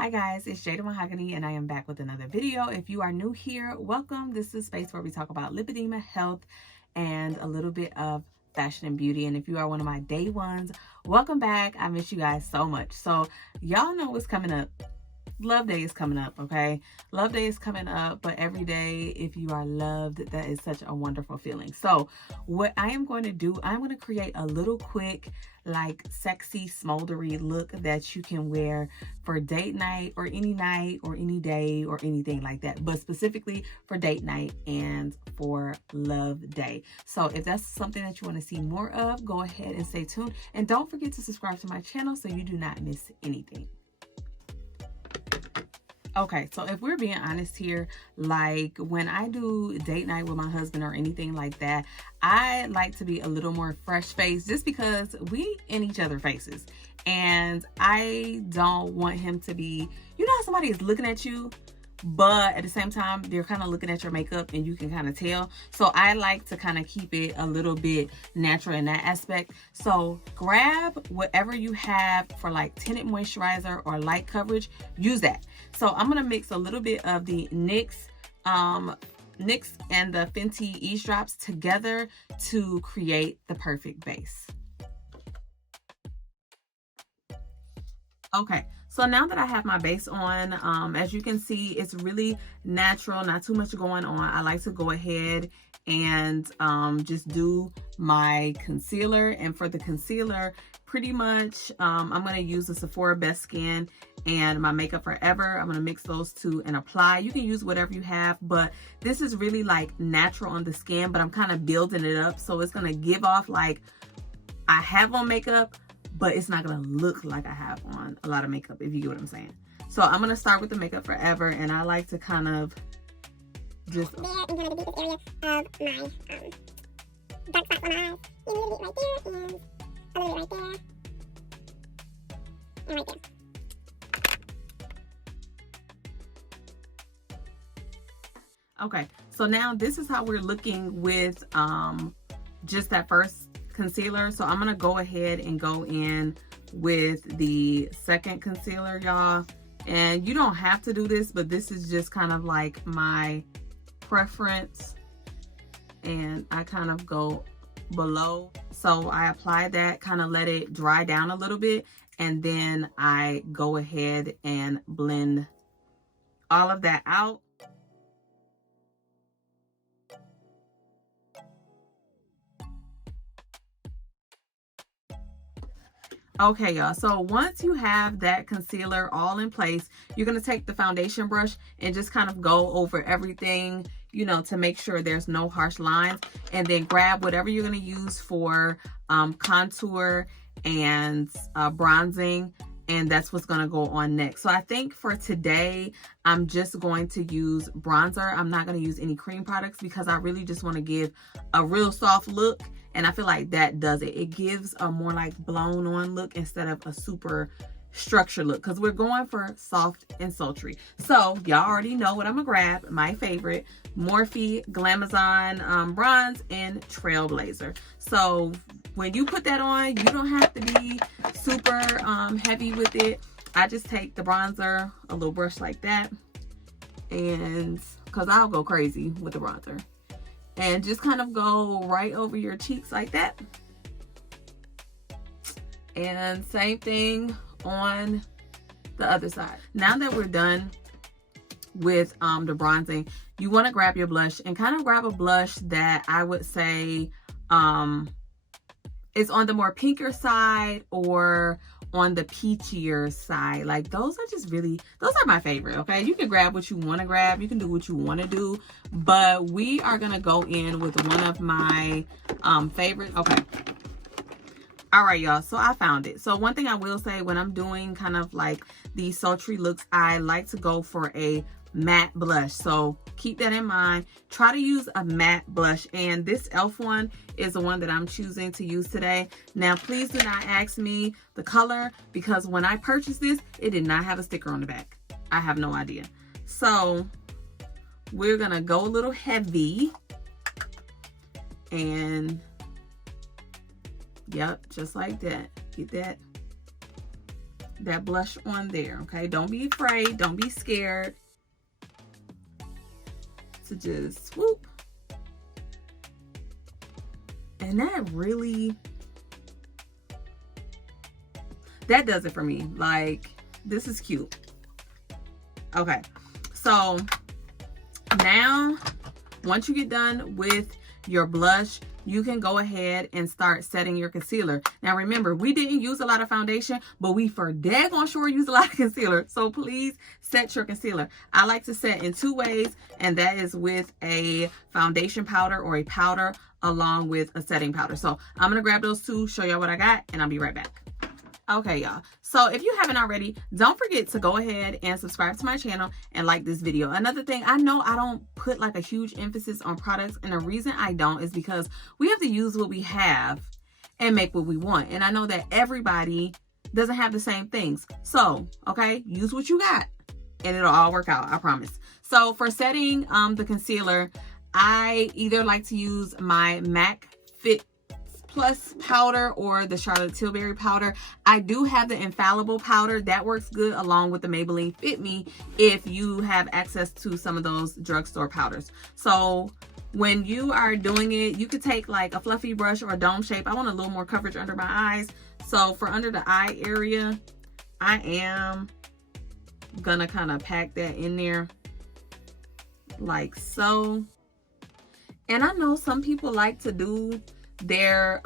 Hi guys, it's Jada Mahogane and I am back with another video. If you are new here, welcome. This is a space where we talk about lipedema, health, and a little bit of fashion and beauty. And if you are one of my day ones, welcome back. I miss you guys so much. So y'all know what's coming up. Love Day is coming up, okay? Love Day is coming up, but every day, if you are loved, that is such a wonderful feeling. So what I am going to do, I'm going to create a little quick, like sexy, smoldery look that you can wear for date night or any day or anything like that, but specifically for date night and for Love Day. So if that's something that you want to see more of, go ahead and stay tuned. And don't forget to subscribe to my channel so you do not miss anything. Okay, so if we're being honest here, like when I do date night with my husband or anything like that, I like to be a little more fresh faced just because we in each other's faces. And I don't want him to be, you know how somebody is looking at you, but at the same time, they're kind of looking at your makeup and you can kind of tell. So I like to kind of keep it a little bit natural in that aspect. So grab whatever you have for like tinted moisturizer or light coverage, use that. So I'm going to mix a little bit of the NYX and the Fenty Eaze Drops together to create the perfect base. Okay, so now that I have my base on, as you can see, it's really natural, not too much going on. I like to go ahead and just do my concealer. And for the concealer, pretty much, I'm going to use the Sephora Best Skin and my Makeup Forever. I'm going to mix those two and apply. You can use whatever you have, but this is really like natural on the skin, but I'm kind of building it up. So it's going to give off like I have on makeup, but it's not going to look like I have on a lot of makeup, if you get what I'm saying. So I'm going to start with the Makeup Forever, and I like to kind of just there and kind of the deepest area of my dark spots on my eyes. A little bit right there, and a little bit right there, and right there. Okay, so now this is how we're looking with just that first concealer. So I'm gonna go ahead and go in with the second concealer, y'all. And you don't have to do this, but this is just kind of like my preference. And I kind of go below. So I apply that, kind of let it dry down a little bit, and then I go ahead and blend all of that out. Okay, y'all, so once you have that concealer all in place, you're going to take the foundation brush and just kind of go over everything, you know, to make sure there's no harsh lines, and then grab whatever you're going to use for contour and bronzing, and that's what's going to go on next. So I think for today, I'm just going to use bronzer. I'm not going to use any cream products because I really just want to give a real soft look. And I feel like that does it. It gives a more like blown on look instead of a super structured look, because we're going for soft and sultry. So y'all already know what I'm gonna grab. My favorite, Morphe Glamazon Bronze in Trailblazer. So when you put that on, you don't have to be super heavy with it. I just take the bronzer, a little brush like that, and because I'll go crazy with the bronzer. And just kind of go right over your cheeks like that. And same thing on the other side. Now that we're done with the bronzing, you want to grab your blush and kind of grab a blush that I would say is on the more pinker side or on the peachier side. Like those are just really, those are my favorite. Okay, you can grab what you want to grab, you can do what you want to do, but we are gonna go in with one of my favorites. Okay, all right, y'all, so I found it. So one thing I will say, when I'm doing kind of like these sultry looks, I like to go for a matte blush. So keep that in mind. Try to use a matte blush, and this e.l.f. one is the one that I'm choosing to use today. Now please do not ask me the color, because when I purchased this, it did not have a sticker on the back. I have no idea. So we're gonna go a little heavy, and yep, just like that. Get that that blush on there, okay? Don't be afraid, don't be scared to just swoop. And that really, that does it for me. Like, this is cute. Okay, so now once you get done with your blush, you can go ahead and start setting your concealer. Now remember, we didn't use a lot of foundation, but we for daggone sure use a lot of concealer. So please set your concealer. I like to set in 2 ways, and that is with a foundation powder or a powder along with a setting powder. So I'm gonna grab those 2, show y'all what I got, and I'll be right back. Okay, y'all. So if you haven't already, don't forget to go ahead and subscribe to my channel and like this video. Another thing, I know I don't put like a huge emphasis on products, and the reason I don't is because we have to use what we have and make what we want. And I know that everybody doesn't have the same things. So, okay, use what you got and it'll all work out, I promise. So for setting the concealer, I either like to use my MAC Fit Plus powder or the Charlotte Tilbury powder. I do have the infallible powder that works good along with the Maybelline Fit Me if you have access to some of those drugstore powders. So when you are doing it, you could take like a fluffy brush or a dome shape. I want a little more coverage under my eyes, so for under the eye area, I am gonna kind of pack that in there like so. And I know some people like to do their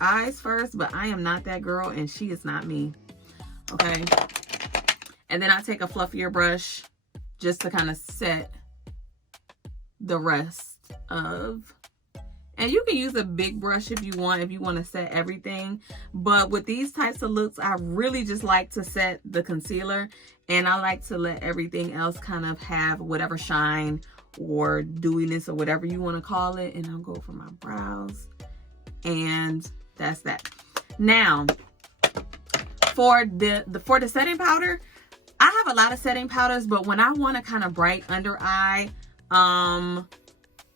eyes first, but I am not that girl, and she is not me. Okay, and then I take a fluffier brush just to kind of set the rest of, and you can use a big brush if you want to set everything. But with these types of looks, I really just like to set the concealer, and I like to let everything else kind of have whatever shine or dewiness or whatever you want to call it. And I'll go for my brows, and that's that. Now for the setting powder, I have a lot of setting powders, but when I want a kind of bright under eye,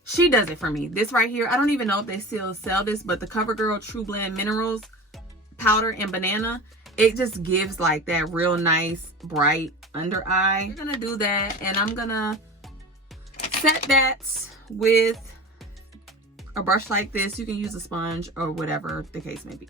she does it for me. This right here, I don't even know if they still sell this, but the CoverGirl True Blend Minerals powder in banana, it just gives like that real nice bright under eye. We're gonna do that, and I'm gonna set that with a brush like this. You can use a sponge or whatever the case may be.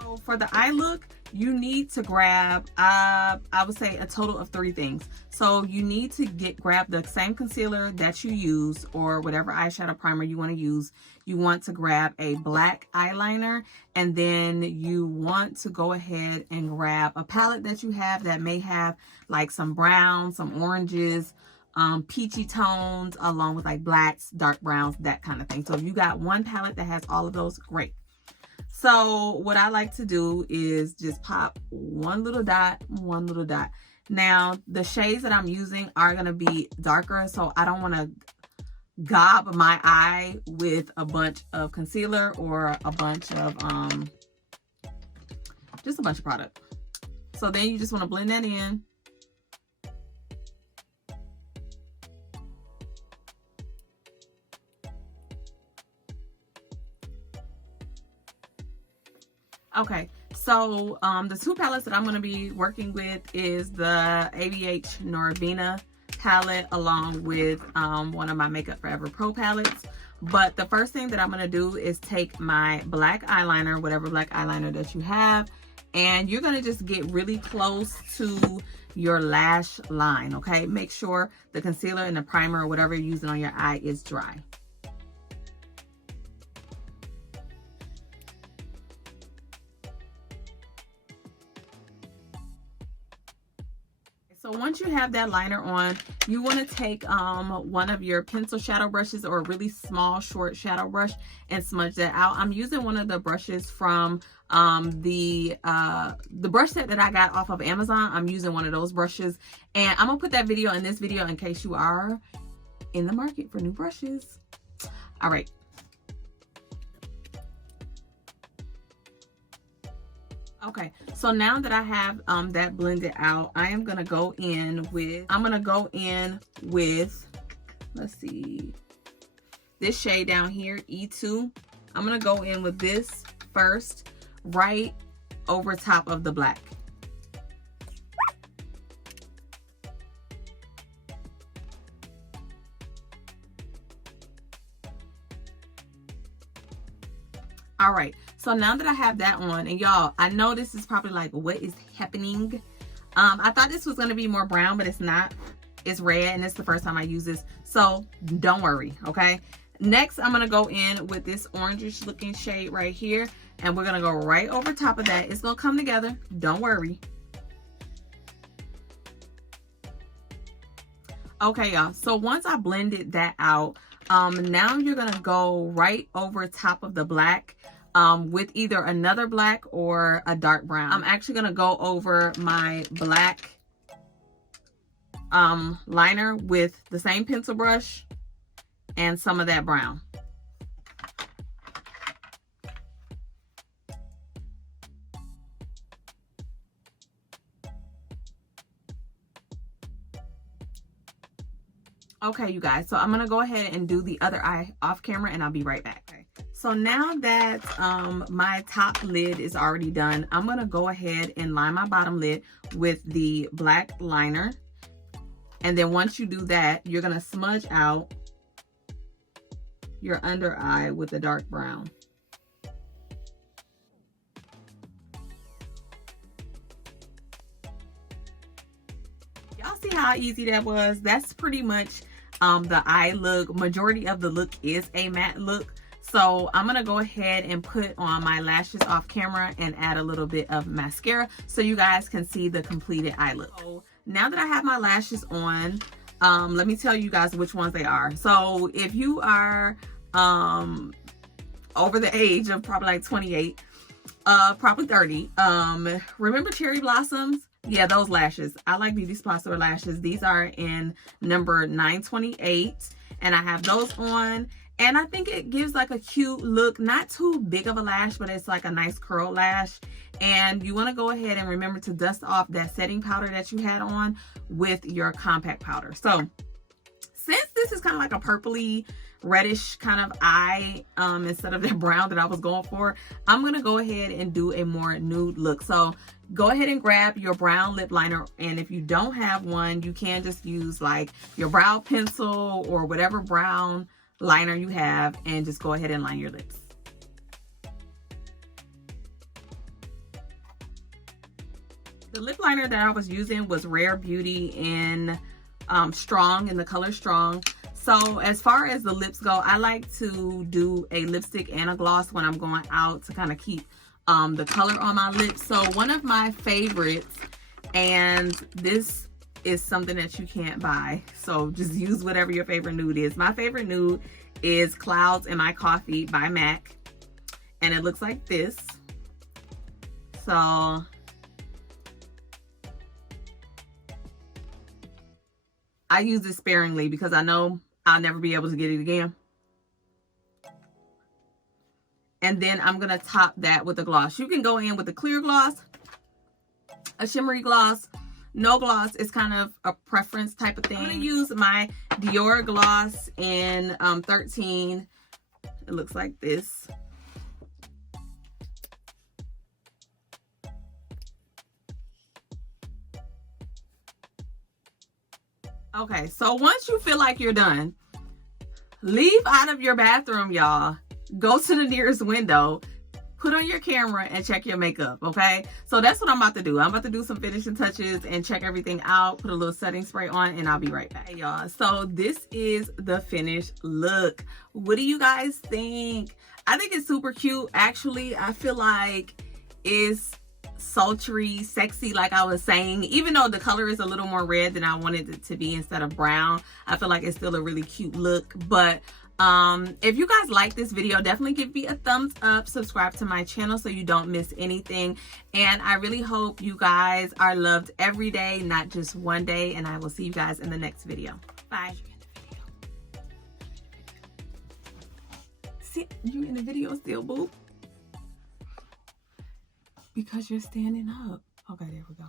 So for the eye look, you need to grab, I would say a total of 3 things. So you need to grab the same concealer that you use, or whatever eyeshadow primer you want to use. You want to grab a black eyeliner, and then you want to go ahead and grab a palette that you have that may have like some browns, some oranges, peachy tones, along with like blacks, dark browns, that kind of thing. So if you got one palette that has all of those, great. So what I like to do is just pop one little dot. Now the shades that I'm using are going to be darker, so I don't want to gob my eye with a bunch of concealer or a bunch of just a bunch of product. So then you just want to blend that in. Okay, so the 2 palettes that I'm going to be working with is the ABH Norvina palette along with one of my Makeup Forever Pro palettes. But the first thing that I'm going to do is take my black eyeliner, whatever black eyeliner that you have, and you're going to just get really close to your lash line, okay? Make sure the concealer and the primer or whatever you're using on your eye is dry. So once you have that liner on, you want to take one of your pencil shadow brushes or a really small short shadow brush and smudge that out. I'm using one of the brushes from the brush set that I got off of Amazon. I'm using one of those brushes, and I'm gonna put that video in this video in case you are in the market for new brushes. All right. Okay, so now that I have that blended out, I am gonna go in with, let's see, this shade down here, E2. I'm gonna go in with this first, right over top of the black. All right, so now that I have that on, and y'all, I know this is probably like, what is happening? I thought this was gonna be more brown, but it's not. It's red, and it's the first time I use this, so don't worry, okay? Next, I'm gonna go in with this orangish looking shade right here, and we're gonna go right over top of that. It's gonna come together, don't worry. Okay, y'all, so once I blended that out, now you're gonna go right over top of the black with either another black or a dark brown. I'm actually gonna go over my black liner with the same pencil brush and some of that brown. Okay, you guys, so I'm gonna go ahead and do the other eye off camera, and I'll be right back. Okay. So now that my top lid is already done, I'm gonna go ahead and line my bottom lid with the black liner. And then once you do that, you're gonna smudge out your under eye with the dark brown. Y'all see how easy that was? That's pretty much the eye look. Majority of the look is a matte look. So I'm gonna go ahead and put on my lashes off camera and add a little bit of mascara so you guys can see the completed eye look. So now that I have my lashes on, let me tell you guys which ones they are. So if you are over the age of probably like 28, probably 30, remember cherry blossoms? Yeah, those lashes. I like Beauty Spot Store lashes. These are in number 928, and I have those on. And I think it gives like a cute look, not too big of a lash, but it's like a nice curl lash. And you want to go ahead and remember to dust off that setting powder that you had on with your compact powder. So since this is kind of like a purpley reddish kind of eye, instead of that brown that I was going for, I'm going to go ahead and do a more nude look. So go ahead and grab your brown lip liner, and if you don't have one, you can just use like your brow pencil or whatever brown liner you have, and just go ahead and line your lips. The lip liner that I was using was Rare Beauty in Strong, in the color Strong. So as far as the lips go, I like to do a lipstick and a gloss when I'm going out to kind of keep the color on my lips. So one of my favorites, and this is something that you can't buy, so just use whatever your favorite nude is. My favorite nude is Clouds in My Coffee by MAC, and it looks like this. So I use this sparingly because I know I'll never be able to get it again. And then I'm gonna top that with a gloss. You can go in with a clear gloss, a shimmery gloss, no gloss. Is kind of a preference type of thing. I'm gonna use my Dior gloss in 13. It looks like this. Okay, so once you feel like you're done, leave out of your bathroom, y'all. Go to the nearest window, put on your camera, and check your makeup, okay? So that's what I'm about to do. I'm about to do some finishing touches and check everything out, put a little setting spray on, and I'll be right back. Hey, y'all, so this is the finished look. What do you guys think? I think it's super cute. Actually, I feel like it's sultry, sexy, like I was saying. Even though the color is a little more red than I wanted it to be instead of brown, I feel like it's still a really cute look. But if you guys like this video, definitely give me a thumbs up, subscribe to my channel so you don't miss anything, and I really hope you guys are loved every day, not just one day, and I will see you guys in the next video. Bye. See, you in the video still, boo? Because you're standing up. Okay, there we go.